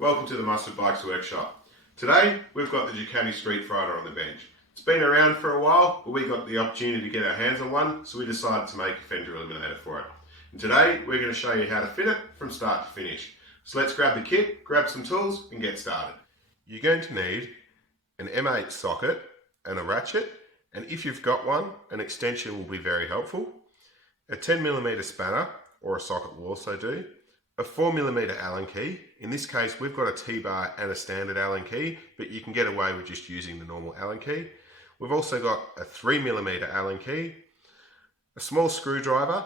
Welcome to the Mustard Bikes Workshop. Today we've got the Ducati Streetfighter on the bench. It's been around for a while, but we got the opportunity to get our hands on one, so we decided to make a Fender Eliminator for it. And today we're going to show you how to fit it from start to finish. So let's grab the kit, grab some tools and get started. You're going to need an M8 socket and a ratchet, and if you've got one, an extension will be very helpful. A 10mm spanner or a socket will also do. A 4mm Allen key. In this case we've got a T-bar and a standard Allen key, but you can get away with just using the normal Allen key. We've also got a 3mm Allen key, a small screwdriver,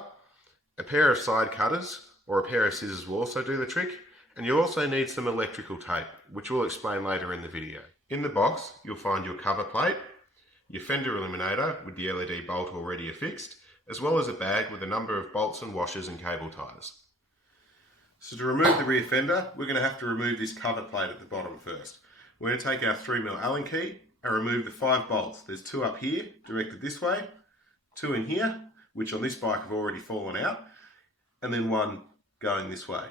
a pair of side cutters or a pair of scissors will also do the trick, and you'll also need some electrical tape, which we'll explain later in the video. In the box you'll find your cover plate, your Fender Eliminator with the LED bolt already affixed, as well as a bag with a number of bolts and washers and cable ties. So to remove the rear fender, we're going to have to remove this cover plate at the bottom first. We're going to take our 3mm Allen key and remove the 5 bolts. There's 2 up here, directed this way, 2 in here, which on this bike have already fallen out, and then 1 going this way.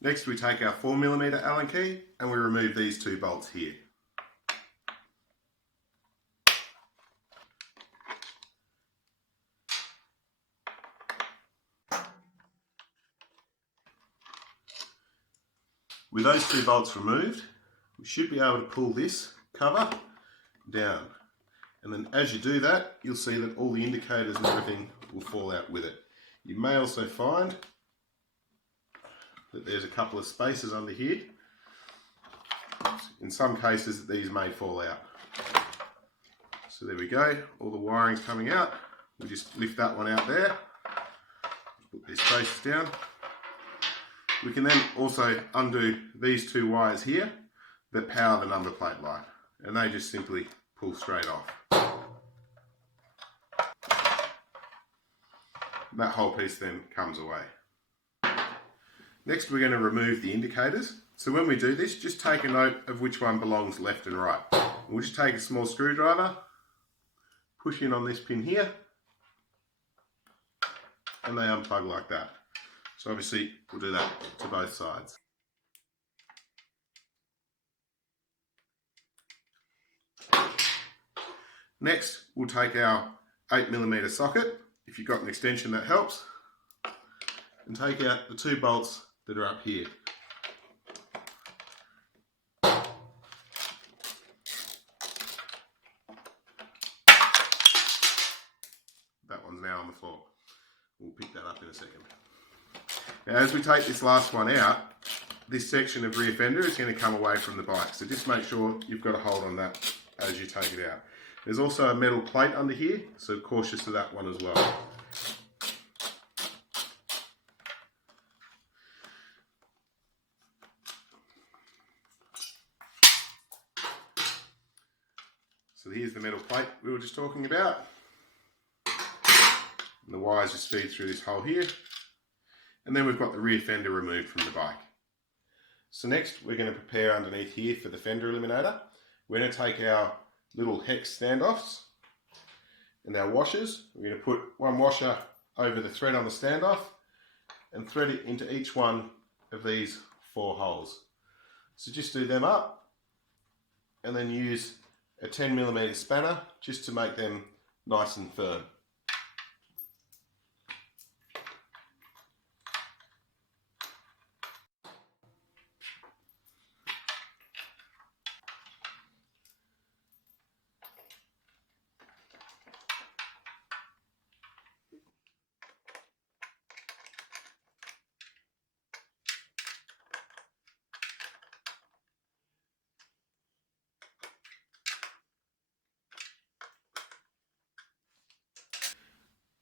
Next we take our 4mm Allen key and we remove these 2 bolts here. With those 2 bolts removed, we should be able to pull this cover down. And then as you do that, you'll see that all the indicators and everything will fall out with it. You may also find that there's a couple of spaces under here. In some cases these may fall out. So there we go, all the wiring's coming out. We just lift that one out there, put these spaces down. We can then also undo these 2 wires here that power the number plate light, and they just simply pull straight off. That whole piece then comes away. Next we're going to remove the indicators. So when we do this, just take a note of which one belongs left and right. We'll just take a small screwdriver, push in on this pin here, and they unplug like that. So obviously we'll do that to both sides. Next we'll take our 8mm socket, if you've got an extension that helps, and take out the 2 bolts that are up here. That one's now on the floor. We'll pick that up in a second. Now as we take this last one out, this section of rear fender is going to come away from the bike, so just make sure you've got a hold on that as you take it out. There's also a metal plate under here, so cautious of that one as well. So here's the metal plate we were just talking about. And the wires just feed through this hole here. And then we've got the rear fender removed from the bike. So next we're going to prepare underneath here for the fender eliminator. We're going to take our little hex standoffs and our washers. We're going to put 1 washer over the thread on the standoff and thread it into each one of these 4 holes. So just do them up and then use a 10mm spanner just to make them nice and firm.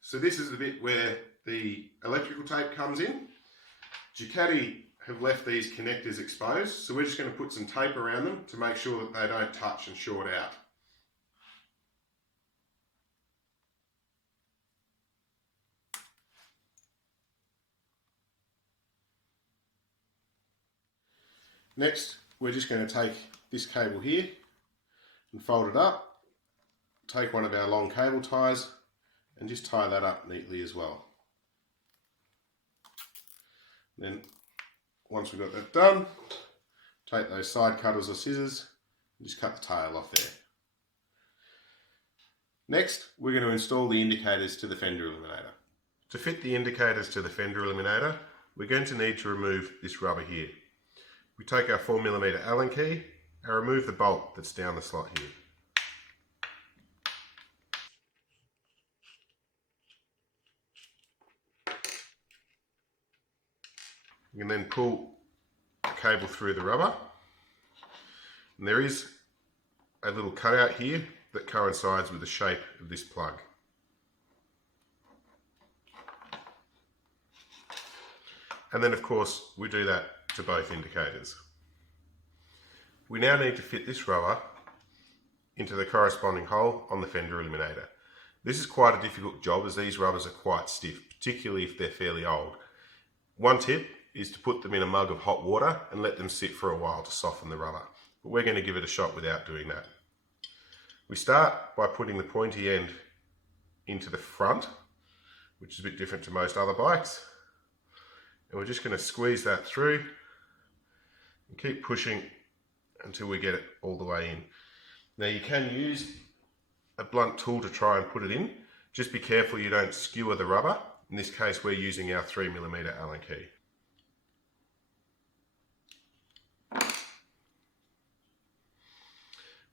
So this is the bit where the electrical tape comes in. Ducati have left these connectors exposed, so we're just going to put some tape around them to make sure that they don't touch and short out. Next, we're just going to take this cable here and fold it up, take one of our long cable ties and just tie that up neatly as well. Then once we've got that done, take those side cutters or scissors and just cut the tail off there. Next, we're going to install the indicators to the fender eliminator. To fit the indicators to the fender eliminator, we're going to need to remove this rubber here. We take our 4mm Allen key and remove the bolt that's down the slot here. You can then pull the cable through the rubber, and there is a little cutout here that coincides with the shape of this plug. And then of course we do that to both indicators. We now need to fit this rubber into the corresponding hole on the fender eliminator. This is quite a difficult job as these rubbers are quite stiff, particularly if they're fairly old. One tip is to put them in a mug of hot water and let them sit for a while to soften the rubber. But we're going to give it a shot without doing that. We start by putting the pointy end into the front, which is a bit different to most other bikes. And we're just going to squeeze that through and keep pushing until we get it all the way in. Now you can use a blunt tool to try and put it in. Just be careful you don't skewer the rubber. In this case we're using our 3mm Allen key.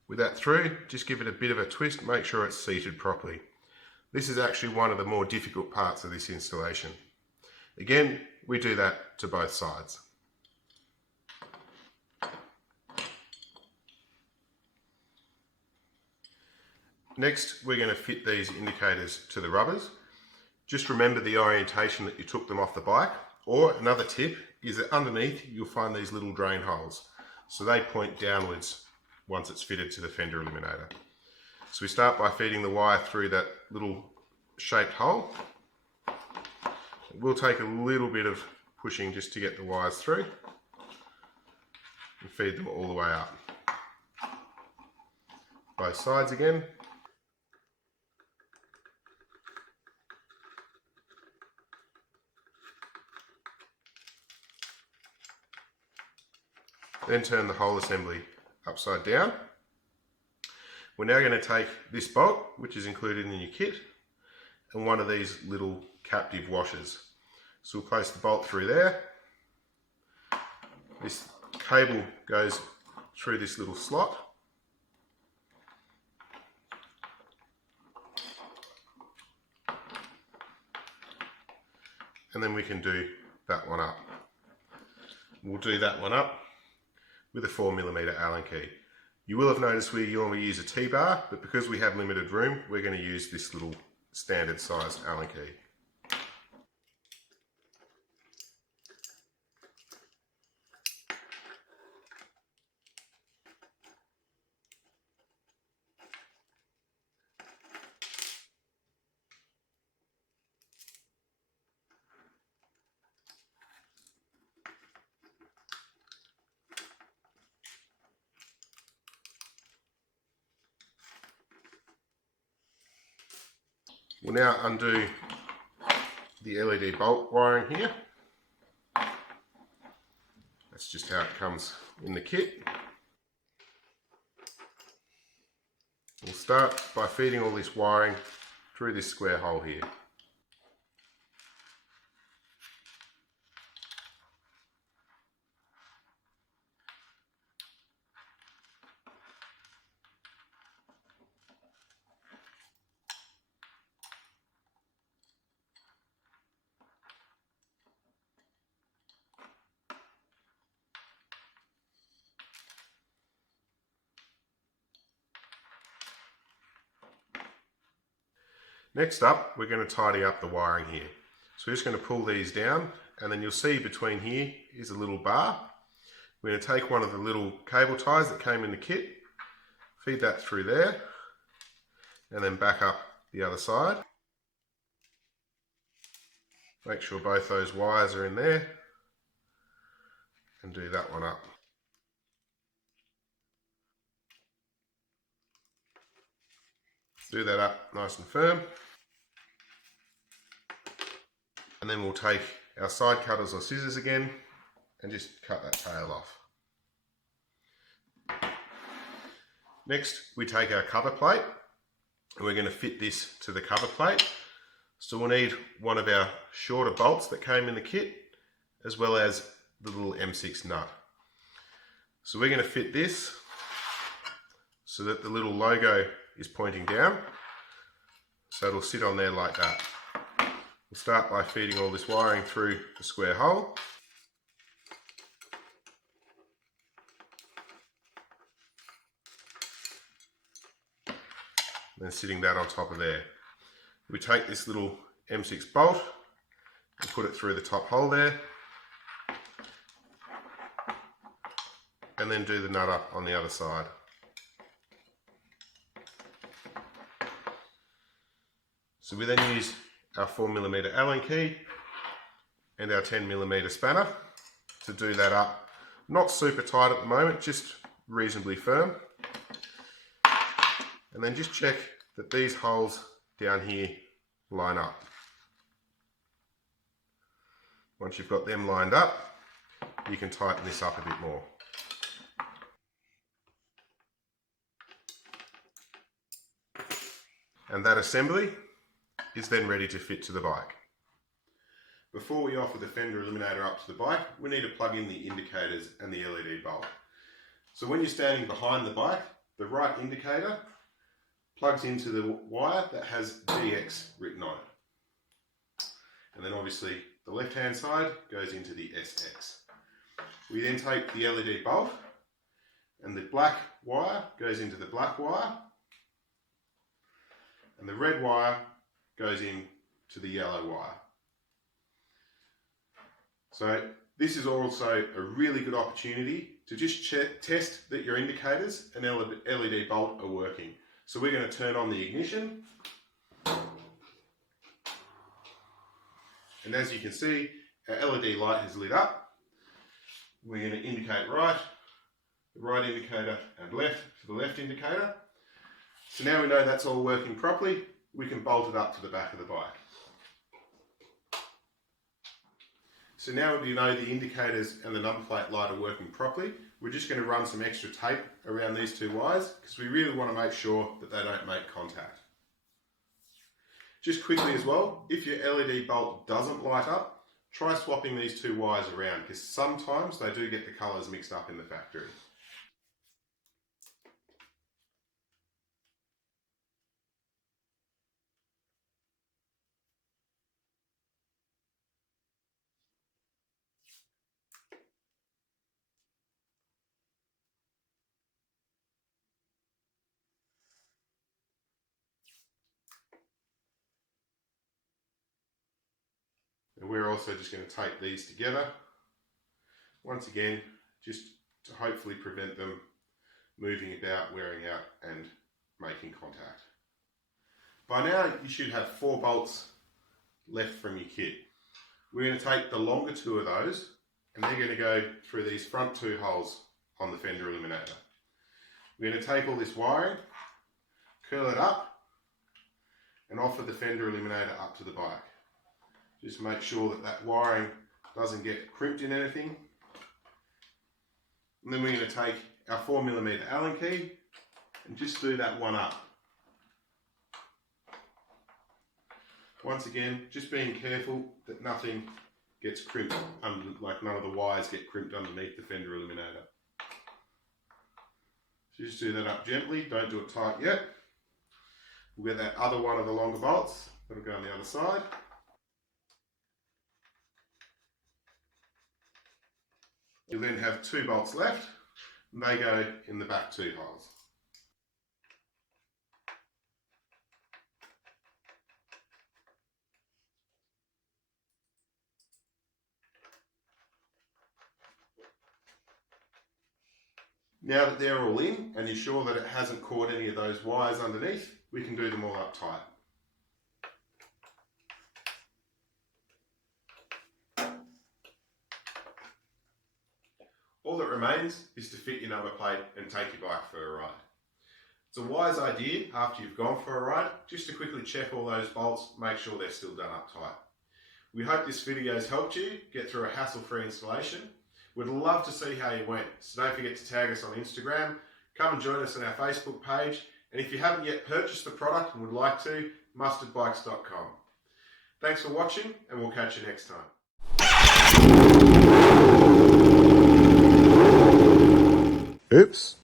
With that through, just give it a bit of a twist, make sure it's seated properly. This is actually one of the more difficult parts of this installation. Again, we do that to both sides. Next, we're going to fit these indicators to the rubbers. Just remember the orientation that you took them off the bike, or another tip is that underneath you'll find these little drain holes. So they point downwards once it's fitted to the fender eliminator. So we start by feeding the wire through that little shaped hole. It will take a little bit of pushing just to get the wires through and feed them all the way up. Both sides again. Then turn the whole assembly upside down. We're now going to take this bolt, which is included in your kit, and one of these little captive washers. So we'll place the bolt through there. This cable goes through this little slot. And then we can do that one up. We'll do that one up with a 4mm Allen key. You will have noticed we normally use a T-bar, but because we have limited room, we're going to use this little standard sized Allen key. We'll now undo the LED bolt wiring here. That's just how it comes in the kit. We'll start by feeding all this wiring through this square hole here. Next up, we're going to tidy up the wiring here. So we're just going to pull these down, and then you'll see between here is a little bar. We're going to take one of the little cable ties that came in the kit, feed that through there, and then back up the other side. Make sure both those wires are in there, and do that one up. Do that up nice and firm. And then we'll take our side cutters or scissors again and just cut that tail off. Next, we take our cover plate and we're going to fit this to the cover plate. So we'll need one of our shorter bolts that came in the kit, as well as the little M6 nut. So we're going to fit this so that the little logo is pointing down. So it'll sit on there like that. We'll start by feeding all this wiring through the square hole. Then sitting that on top of there. We take this little M6 bolt and put it through the top hole there. And then do the nut up on the other side. So we then use our 4mm Allen key and our 10mm spanner to do that up. Not super tight at the moment, just reasonably firm. And then just check that these holes down here line up. Once you've got them lined up, you can tighten this up a bit more. And that assembly is then ready to fit to the bike. Before we offer the Fender Eliminator up to the bike, we need to plug in the indicators and the LED bulb. So when you're standing behind the bike, the right indicator plugs into the wire that has DX written on it. And then obviously the left hand side goes into the SX. We then take the LED bulb and the black wire goes into the black wire and the red wire goes into the yellow wire. So this is also a really good opportunity to just test that your indicators and LED bulb are working. So we're going to turn on the ignition. And as you can see, our LED light has lit up. We're going to indicate right, the right indicator, and left for the left indicator. So now we know that's all working properly, we can bolt it up to the back of the bike. So now we know the indicators and the number plate light are working properly. We're just going to run some extra tape around these two wires because we really want to make sure that they don't make contact. Just quickly as well, if your LED bulb doesn't light up, try swapping these two wires around because sometimes they do get the colours mixed up in the factory. And we're also just going to tape these together, once again, just to hopefully prevent them moving about, wearing out and making contact. By now you should have 4 bolts left from your kit. We're going to take the longer 2 of those and they're going to go through these front 2 holes on the Fender Eliminator. We're going to take all this wiring, curl it up and offer the Fender Eliminator up to the bike. Just make sure that that wiring doesn't get crimped in anything. And then we're going to take our 4mm Allen key and just do that one up. Once again, just being careful that nothing gets crimped, like none of the wires get crimped underneath the Fender Eliminator. So just do that up gently, don't do it tight yet. We'll get that other one of the longer bolts, that'll go on the other side. You'll then have 2 bolts left, and they go in the back 2 holes. Now that they're all in, and you're sure that it hasn't caught any of those wires underneath, we can do them all up tight. All that remains is to fit your number plate and take your bike for a ride. It's a wise idea after you've gone for a ride, just to quickly check all those bolts, make sure they're still done up tight. We hope this video has helped you get through a hassle-free installation. We'd love to see how you went, so don't forget to tag us on Instagram, come and join us on our Facebook page, and if you haven't yet purchased the product and would like to, mustardbikes.com. Thanks for watching, and we'll catch you next time. Oops.